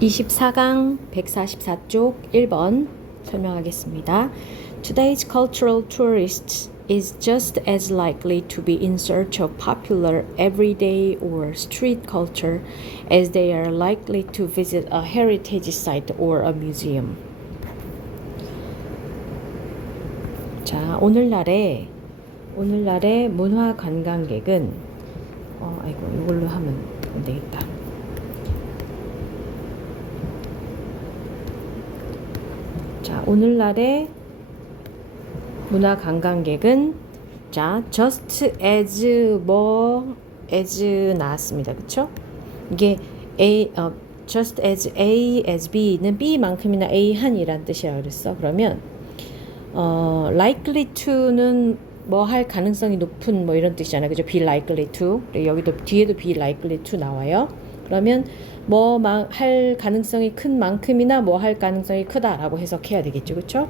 24강 144쪽 1번 설명하겠습니다. Today's cultural tourist is just as likely to be in search of popular everyday or street culture as they are likely to visit a heritage site or a museum. 자, 오늘날의 문화 관광객은 이걸로 하면 안 되겠다. 자, 오늘날의 문화 관광객은 자, just as 나왔습니다. 그쵸? 이게 just as A as B는 B만큼이나 A한이란 뜻이라고 그랬어. 그러면 likely to는 뭐 할 가능성이 높은 뭐 이런 뜻이잖아요. 그죠? be likely to. 여기도 뒤에도 be likely to 나와요. 그러면 뭐 할 가능성이 큰 만큼이나 뭐 할 가능성이 크다라고 해석해야 되겠죠. 그렇죠?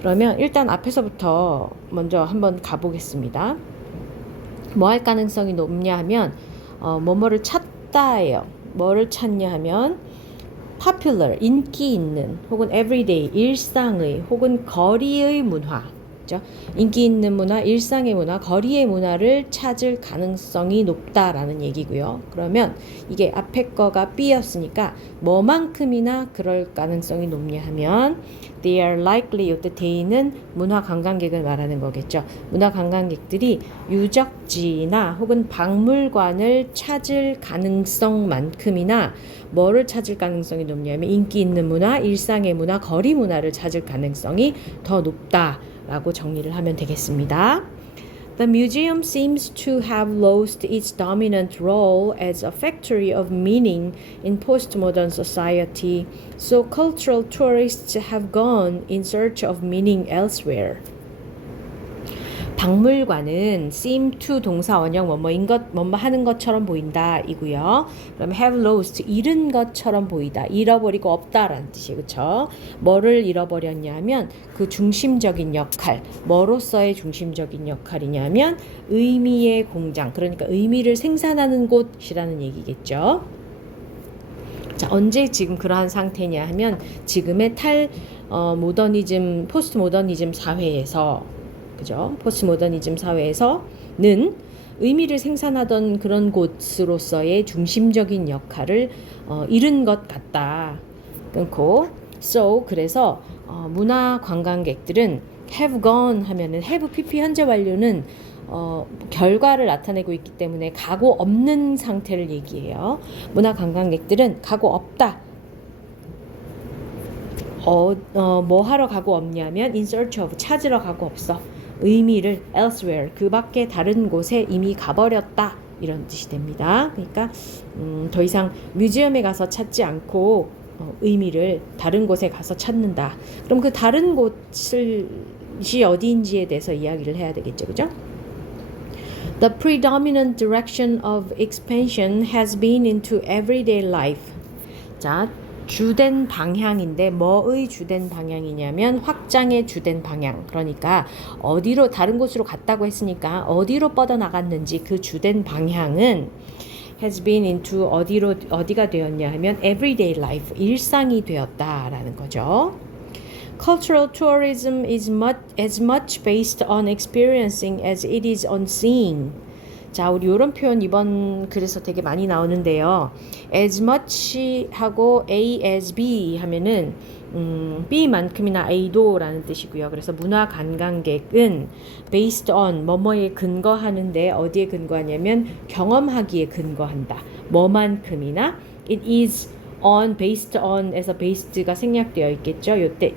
그러면 일단 앞에서부터 먼저 한번 가보겠습니다. 뭐 할 가능성이 높냐 하면 뭐뭐를 찾다예요. 뭐를 찾냐 하면 popular, 인기 있는 혹은 everyday, 일상의 혹은 거리의 문화, 그렇죠? 인기 있는 문화, 일상의 문화, 거리의 문화를 찾을 가능성이 높다라는 얘기고요. 그러면 이게 앞에 거가 B였으니까 뭐만큼이나 그럴 가능성이 높냐 하면 they are likely, 이때 they는 문화 관광객을 말하는 거겠죠. 문화 관광객들이 유적지나 혹은 박물관을 찾을 가능성만큼이나 뭐를 찾을 가능성이 높냐면 인기 있는 문화, 일상의 문화, 거리 문화를 찾을 가능성이 더 높다라고 정리를 하면 되겠습니다. The museum seems to have lost its dominant role as a factory of meaning in postmodern society, so cultural tourists have gone in search of meaning elsewhere. 박물관은 seem to 동사 원형 뭐뭐 하는 것처럼 보인다 이고요. 그럼 have lost 잃은 것처럼 보이다. 잃어버리고 없다라는 뜻이에요. 그렇죠? 뭐를 잃어버렸냐면 그 중심적인 역할. 뭐로서의 중심적인 역할이냐면 의미의 공장. 그러니까 의미를 생산하는 곳이라는 얘기겠죠. 자, 언제 지금 그러한 상태냐 하면 지금의 모더니즘, 포스트 모더니즘 사회에서 그죠? 포스트모더니즘 사회에서는 의미를 생산하던 그런 곳으로서의 중심적인 역할을 잃은 것 같다. 끊고 so 그래서 문화 관광객들은 have gone 하면은 have pp 현재 완료는 결과를 나타내고 있기 때문에 가고 없는 상태를 얘기해요. 문화 관광객들은 가고 없다. 뭐 하러 가고 없냐면 in search of 찾으러 가고 없어. 의미를 elsewhere 그 밖에 다른 곳에 이미 가버렸다 이런 뜻이 됩니다. 그러니까 더 이상 뮤지엄에 가서 찾지 않고 의미를 다른 곳에 가서 찾는다. 그럼 그 다른 곳이 어디인지에 대해서 이야기를 해야 되겠죠, 그죠? The predominant direction of expansion has been into everyday life. 자, 주된 방향인데 뭐의 주된 방향이냐면 확장의 주된 방향. 그러니까 어디로 다른 곳으로 갔다고 했으니까 어디로 뻗어나갔는지 그 주된 방향은 has been into 어디가 되었냐 하면 everyday life, 일상이 되었다라는 거죠. Cultural tourism is as much based on experiencing as it is on seeing. 자, 우리 이런 표현 이번 글에서 되게 많이 나오는데요. as much 하고 A as B 하면은 B만큼이나 A도 라는 뜻이고요. 그래서 문화 관광객은 based on 뭐뭐에 근거하는데 어디에 근거하냐면 경험하기에 근거한다. 뭐만큼이나 it is on, based on에서 based가 생략되어 있겠죠. 요때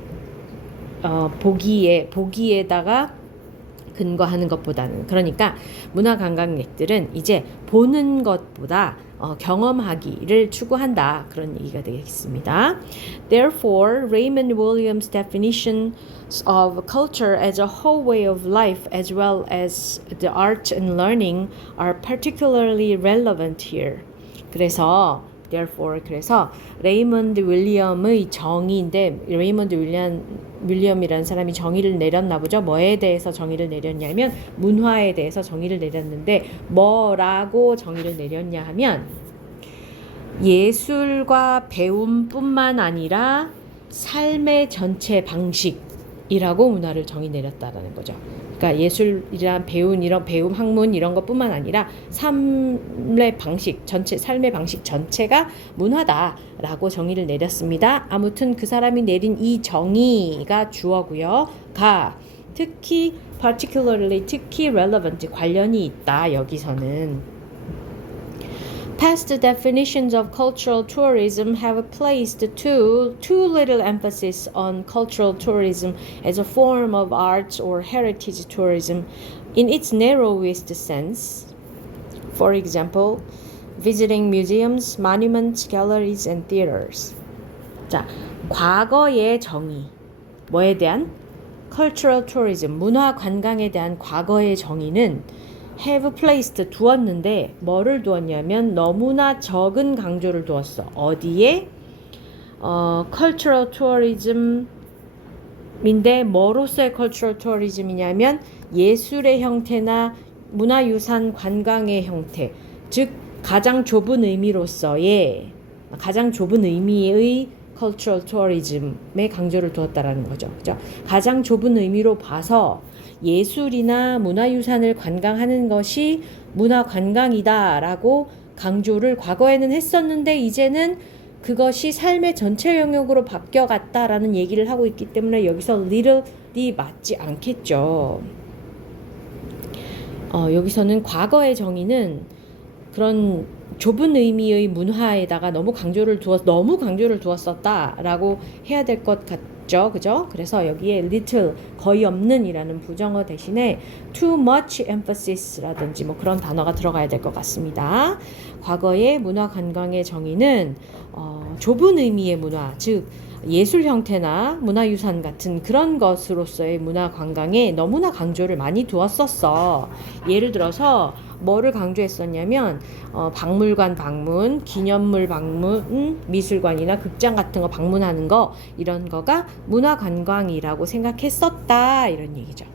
보기에다가 근거하는 것보다는 그러니까 문화 관광객들은 이제 보는 것보다 경험하기를 추구한다 그런 얘기가 되겠습니다. Therefore, Raymond Williams' definitions of culture as a whole way of life as well as the art and learning are particularly relevant here. 그래서 레이먼드 윌리엄의 정의인데 레이먼드 윌리엄이라는 사람이 정의를 내렸나 보죠. 뭐에 대해서 정의를 내렸냐면 문화에 대해서 정의를 내렸는데 뭐라고 정의를 내렸냐 하면 예술과 배움뿐만 아니라 삶의 전체 방식이라고 문화를 정의 내렸다라는 거죠. 그러니까 예술이란 배움, 학문 이런 것뿐만 아니라 삶의 방식 전체, 삶의 방식 전체가 문화다라고 정의를 내렸습니다. 아무튼 그 사람이 내린 이 정의가 주어고요. 특히 particularly, 특히 relevant, 관련이 있다. 여기서는 past definitions of cultural tourism have placed too little emphasis on cultural tourism as a form of arts or heritage tourism in its narrowest sense. For example, visiting museums, monuments, galleries, and theaters. 자, 과거의 정의. 뭐에 대한? cultural tourism, 문화 관광에 대한 과거의 정의는 have placed, 두었는데 뭐를 두었냐면 너무나 적은 강조를 두었어. 어디에? cultural tourism인데 뭐로서의 cultural tourism이냐면 예술의 형태나 문화유산 관광의 형태, 즉 가장 좁은 의미로서의, 가장 좁은 의미의 cultural tourism에 강조를 두었다라는 거죠. 그죠? 가장 좁은 의미로 봐서 예술이나 문화유산을 관광하는 것이 문화관광이다라고 강조를 과거에는 했었는데 이제는 그것이 삶의 전체 영역으로 바뀌어갔다라는 얘기를 하고 있기 때문에 여기서 little이 맞지 않겠죠. 여기서는 과거의 정의는 그런 좁은 의미의 문화에다가 너무 강조를 두었었다라고 해야 될 것 같죠, 그죠? 그래서 여기에 little, 거의 없는이라는 부정어 대신에 too much emphasis라든지 뭐 그런 단어가 들어가야 될 것 같습니다. 과거의 문화 관광의 정의는 좁은 의미의 문화, 즉 예술 형태나 문화유산 같은 그런 것으로서의 문화 관광에 너무나 강조를 많이 두었었어. 예를 들어서 뭐를 강조했었냐면 박물관 방문, 기념물 방문, 미술관이나 극장 같은 거 방문하는 거, 이런 거가 문화 관광이라고 생각했었다, 이런 얘기죠.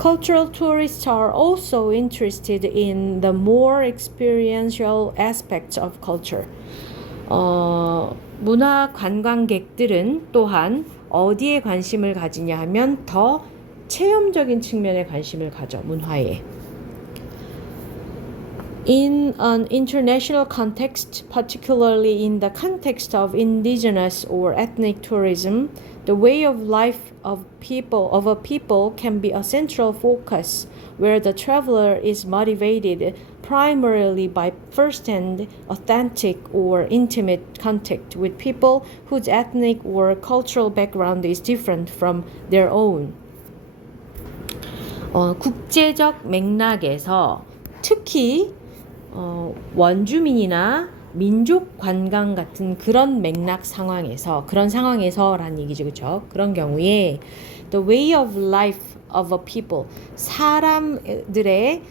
Cultural tourists are also interested in the more experiential aspects of culture. 문화 관광객들은 또한 어디에 관심을 가지냐 하면 더 체험적인 측면에 관심을 가져, 문화에. In an international context, particularly in the context of indigenous or ethnic tourism, the way of life of a people can be a central focus, where the traveler is motivated primarily by first-hand, authentic, or intimate contact with people whose ethnic or cultural background is different from their own. 국제적 맥락에서 특히 원주민이나 민족 관광 같은 그런 맥락 상황에서, 그런 상황에서라는 얘기죠, 그렇죠? 그런 경우에 the way of life of a people, 사람들의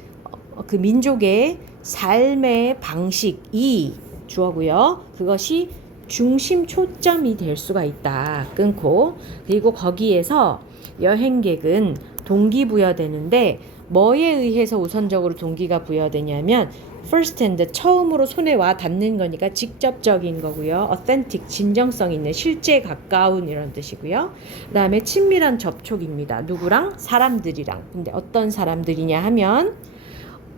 그 민족의 삶의 방식이 주어고요. 그것이 중심 초점이 될 수가 있다. 끊고. 그리고 거기에서 여행객은 동기부여되는데 뭐에 의해서 우선적으로 동기가 부여되냐면 first hand, 처음으로 손에 와 닿는 거니까 직접적인 거고요. authentic, 진정성 있는, 실제에 가까운 이런 뜻이고요. 그 다음에 친밀한 접촉입니다. 누구랑? 사람들이랑. 근데 어떤 사람들이냐 하면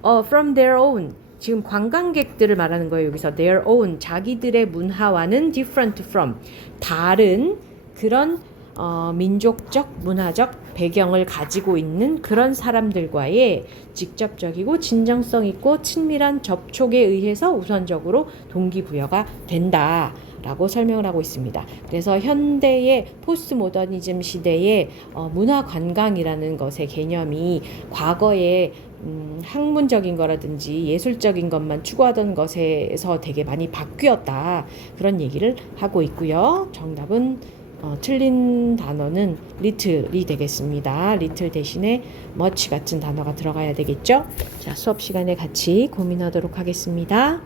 from their own, 지금 관광객들을 말하는 거예요. 여기서 their own, 자기들의 문화와는 different from, 다른 그런 민족적, 문화적 배경을 가지고 있는 그런 사람들과의 직접적이고 진정성 있고 친밀한 접촉에 의해서 우선적으로 동기부여가 된다라고 설명을 하고 있습니다. 그래서 현대의 포스트모더니즘 시대의 문화관광이라는 것의 개념이 과거에 학문적인 거라든지 예술적인 것만 추구하던 것에서 되게 많이 바뀌었다, 그런 얘기를 하고 있고요. 정답은 틀린 단어는 little이 되겠습니다. little 대신에 much 같은 단어가 들어가야 되겠죠. 자, 수업 시간에 같이 고민하도록 하겠습니다.